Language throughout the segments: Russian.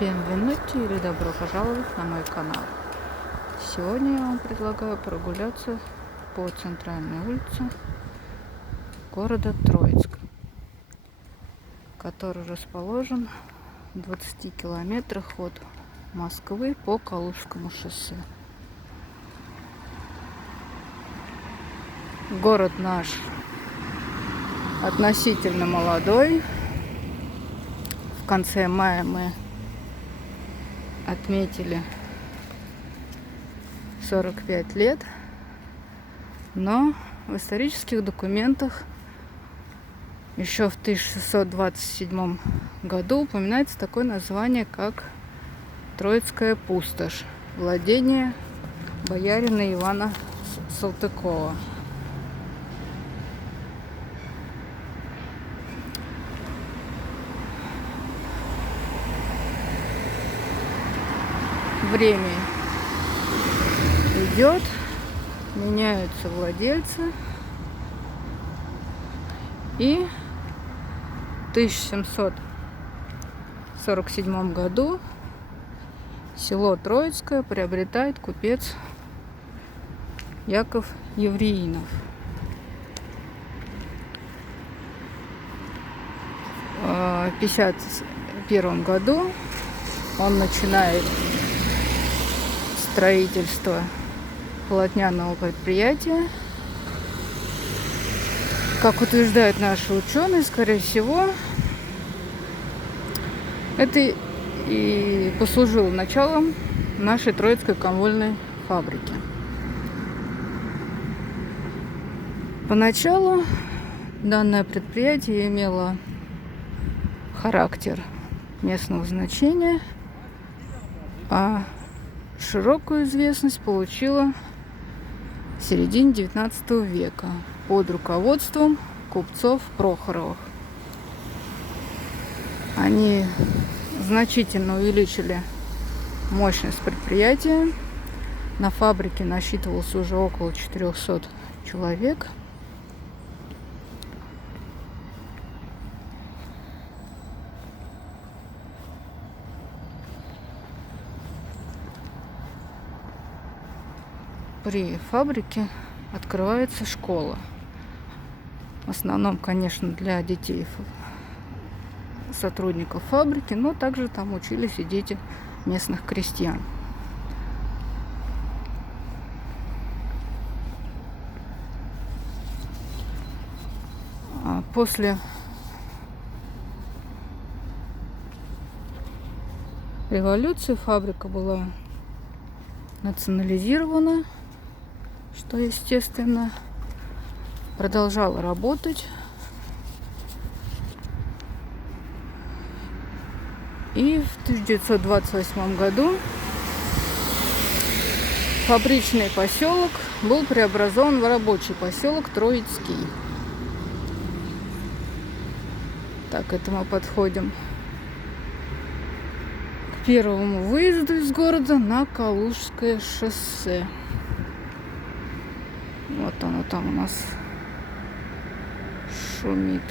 Бенвенути или добро пожаловать на мой канал. Сегодня я вам предлагаю прогуляться по центральной улице города Троицк, который расположен в 20 километрах от Москвы по Калужскому шоссе. Город наш относительно молодой. В конце мая мы отметили 45 лет, но в исторических документах еще в 1627 году упоминается такое название, как Троицкая пустошь, владение боярина Ивана Салтыкова. Время идет, меняются владельцы, и в 1747 году село Троицкое приобретает купец Яков Евреинов. В 1951 году он начинает строительство полотняного предприятия. Как утверждают наши ученые, скорее всего, это и послужило началом нашей Троицкой комвольной фабрики. Поначалу данное предприятие имело характер местного значения, а широкую известность получила в середине XIX века под руководством купцов Прохоровых. Они значительно увеличили мощность предприятия. На фабрике насчитывалось уже около 400 человек. При фабрике открывается школа. В основном, конечно, для детей сотрудников фабрики, но также там учились и дети местных крестьян. После революции фабрика была национализирована, что, естественно, продолжала работать. И в 1928 году фабричный поселок был преобразован в рабочий поселок Троицкий. Так, это мы подходим к первому выезду из города на Калужское шоссе. Вот оно там у нас шумит.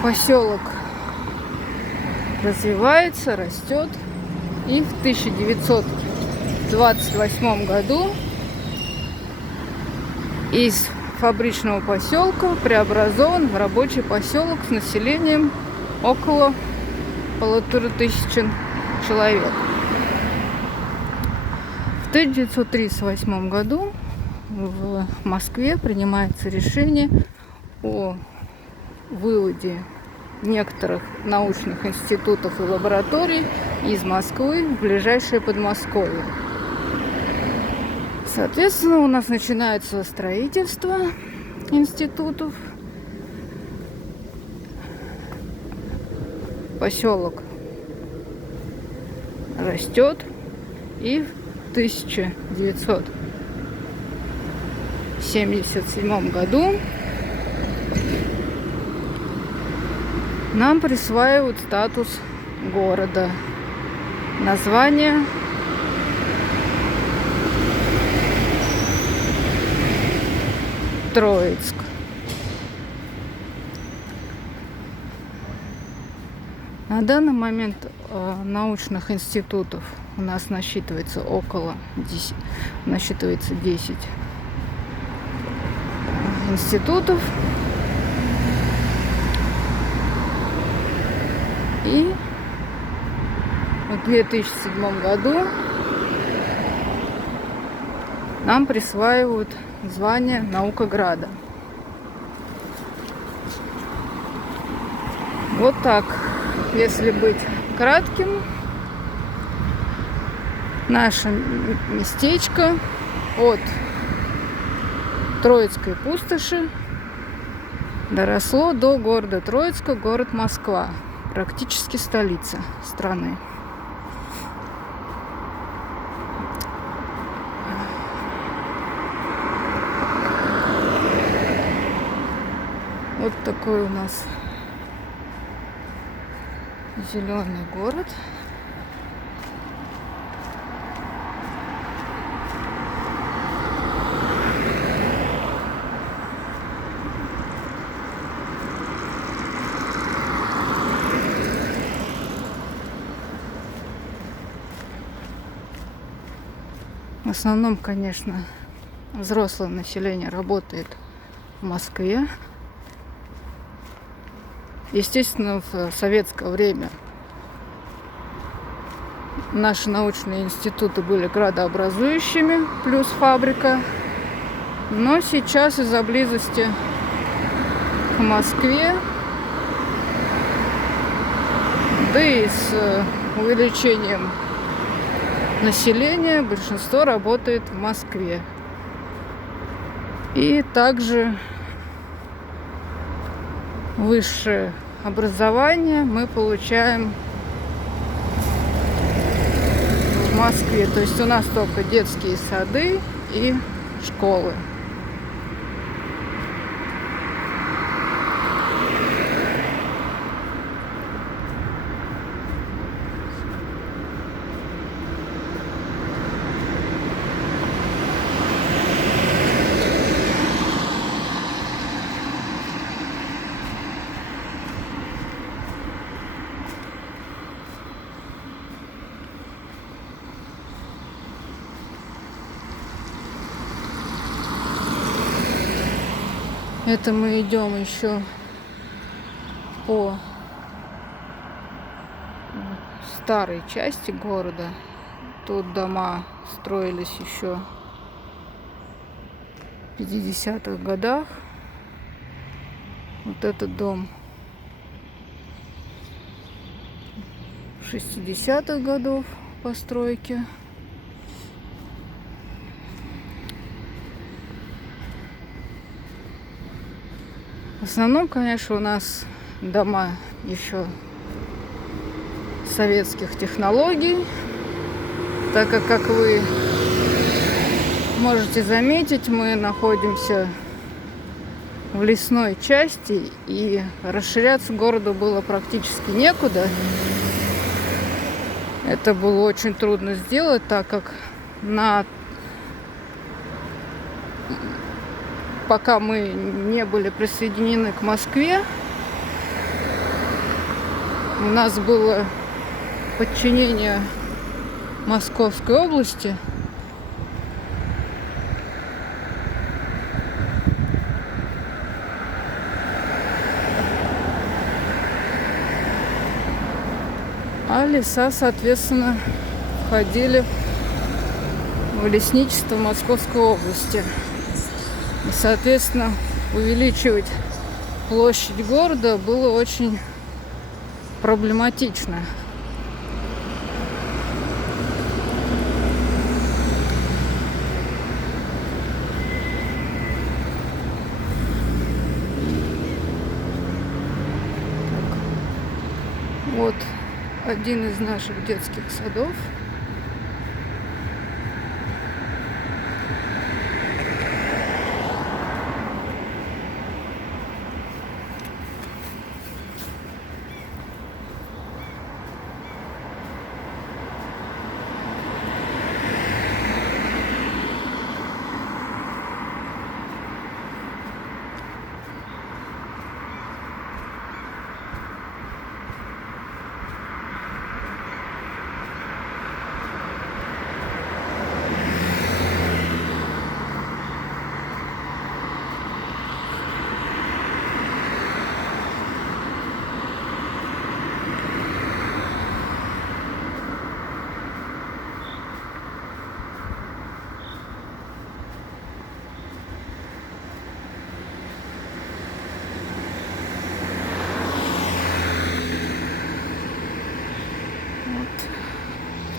Поселок развивается, растет, и в 1928 году из фабричного поселка преобразован в рабочий поселок с населением около 1500 человек. В 1938 году в Москве принимается решение о выводе некоторых научных институтов и лабораторий из Москвы в ближайшее Подмосковье. С Соответственно, у нас начинается строительство институтов. Поселок растет, и в 1977 году нам присваивают статус города. Название Троицк. На данный момент научных институтов у нас насчитывается 10 институтов. И в 2007 году нам присваивают звание Наукограда. Вот так, если быть кратким, наше местечко от Троицкой пустоши доросло до города Троицка, город Москва, практически столица страны. Вот такой у нас зеленый город. В основном, конечно, взрослое население работает в Москве. Естественно, в советское время наши научные институты были градообразующими, плюс фабрика. Но сейчас из-за близости к Москве, да и с увеличением населения, большинство работает в Москве. И также высшее образование мы получаем в Москве. То есть у нас только детские сады и школы. Это мы идем еще по старой части города. Тут дома строились еще в 50-х годах. Вот этот дом 60-х годов постройки. В основном, конечно, у нас дома еще советских технологий, так как вы можете заметить, мы находимся в лесной части, и расширяться городу было практически некуда. Это было очень трудно сделать, так как пока мы не были присоединены к Москве, у нас было подчинение Московской области. А леса, соответственно, входили в лесничество Московской области. И, соответственно, увеличивать площадь города было очень проблематично. Один из наших детских садов.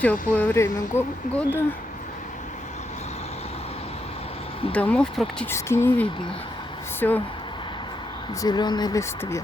Теплое время года домов практически не видно. Все в зеленой листве.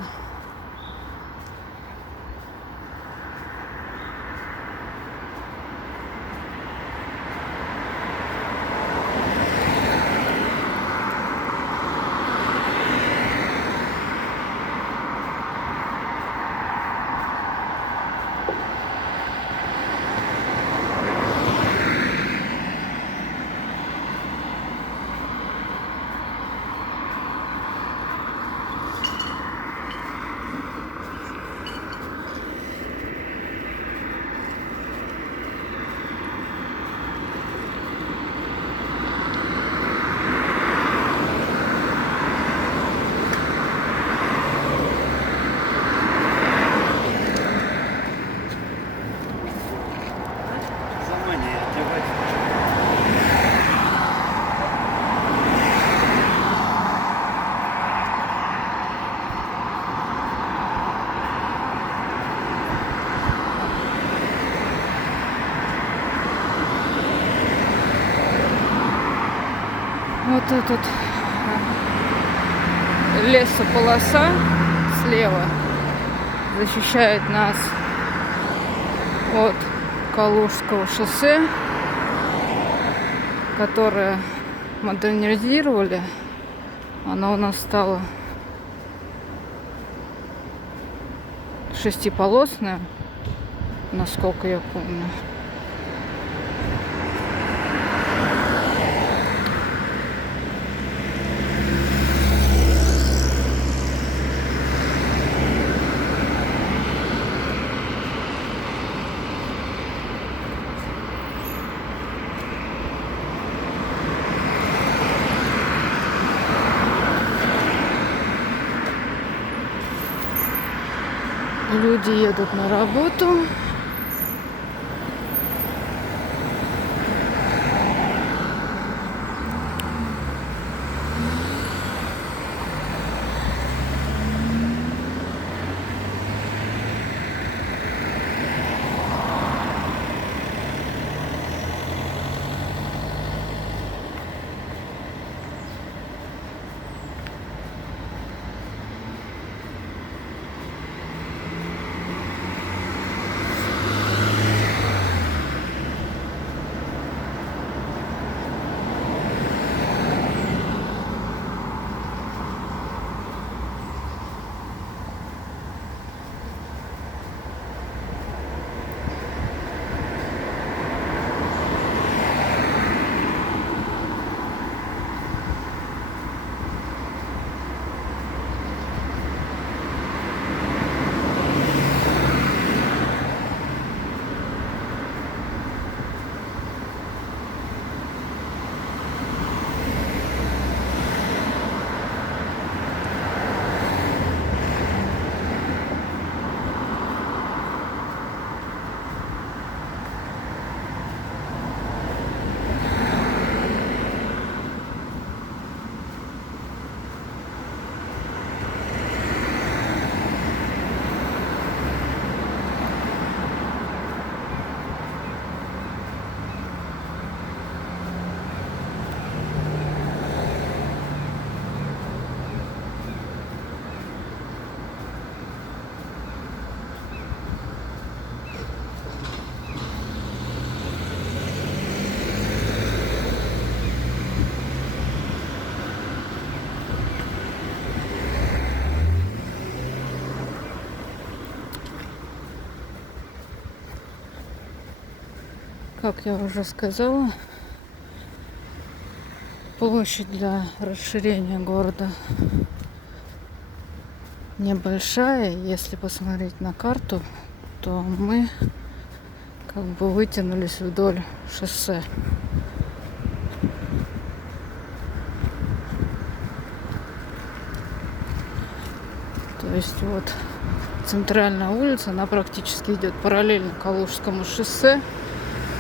Вот этот лесополоса слева защищает нас от Калужского шоссе, которое модернизировали. Оно у нас стало шестиполосное, насколько я помню. Люди едут на работу. Как я уже сказала, площадь для расширения города небольшая. Если посмотреть на карту, то мы как бы вытянулись вдоль шоссе. То есть вот центральная улица, она практически идет параллельно Калужскому шоссе.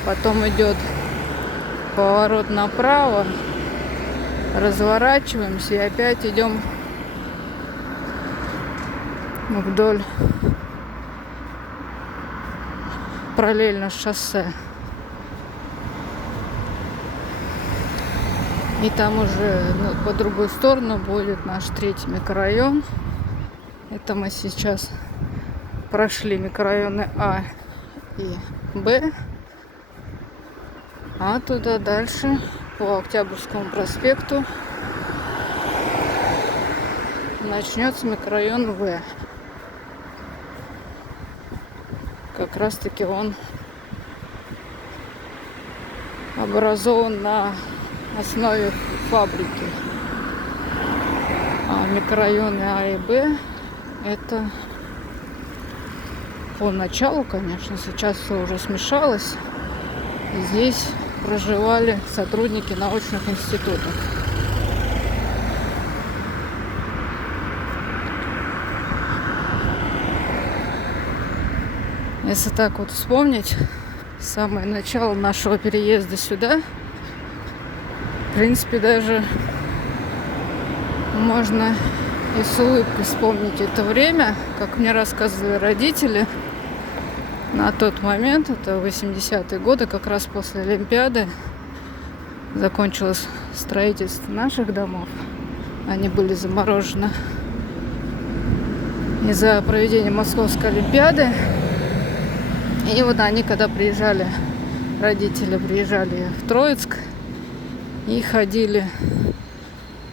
Потом идет поворот направо, разворачиваемся и опять идем вдоль параллельно шоссе. И там уже по другую сторону будет наш 3-й микрорайон. Это мы сейчас прошли микрорайоны А и Б. А туда дальше по Октябрьскому проспекту начнется микрорайон В. Как раз таки он образован на основе фабрики. А микрорайоны А и Б это по началу, конечно, сейчас все уже смешалось. И здесь проживали сотрудники научных институтов. Если так вот вспомнить, самое начало нашего переезда сюда, в принципе, даже можно и с улыбкой вспомнить это время, как мне рассказывали родители. На тот момент, это 80-е годы, как раз после Олимпиады, закончилось строительство наших домов. Они были заморожены из-за проведения Московской Олимпиады. И вот они, когда приезжали, родители приезжали в Троицк и ходили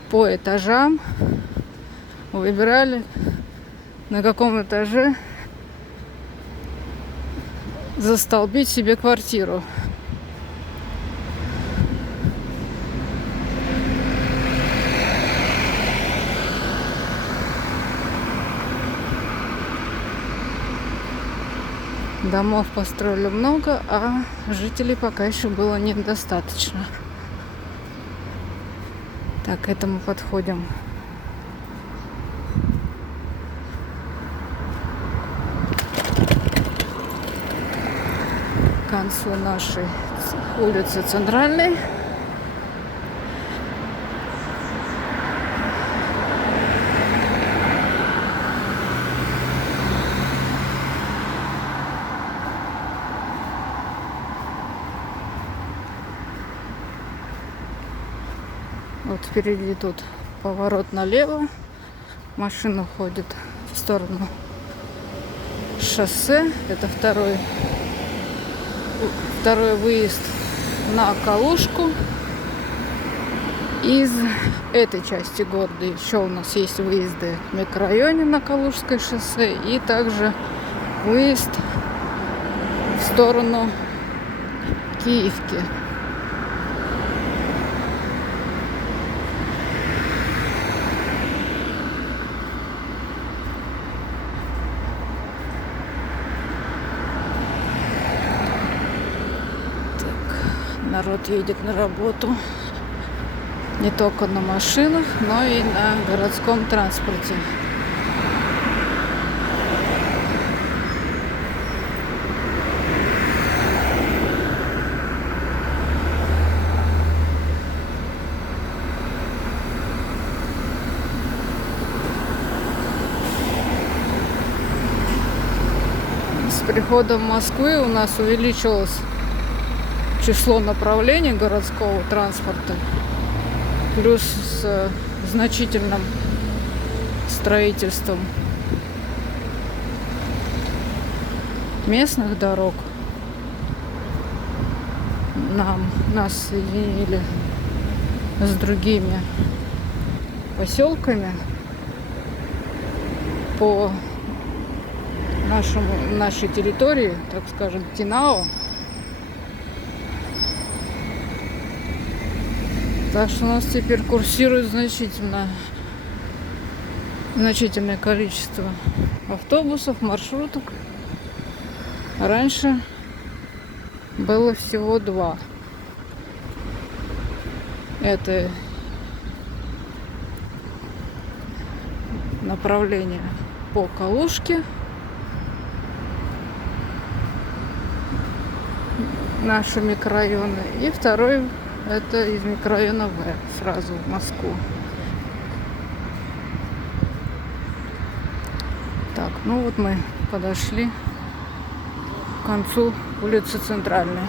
по этажам, выбирали, на каком этаже застолбить себе квартиру. Домов построили много, а жителей пока еще было недостаточно. Так, к этому подходим. К концу нашей улицы Центральной. Вот впереди тут поворот налево. Машина уходит в сторону шоссе. Это второй выезд на Калужку. Из этой части города еще у нас есть выезды в микрорайоне на Калужское шоссе. И также выезд в сторону Киевки. Народ едет на работу не только на машинах, но и на городском транспорте. С приходом Москвы у нас увеличилось число направлений городского транспорта, плюс с значительным строительством местных дорог нас соединили с другими поселками по нашей территории, так скажем, Тинао. Так что у нас теперь курсирует значительное количество автобусов, маршрутов. Раньше было всего 2. Это направление по Калужке, наши микрорайоны, и второй это из микрорайона В сразу в Москву. Так, ну вот мы подошли к концу улицы Центральной.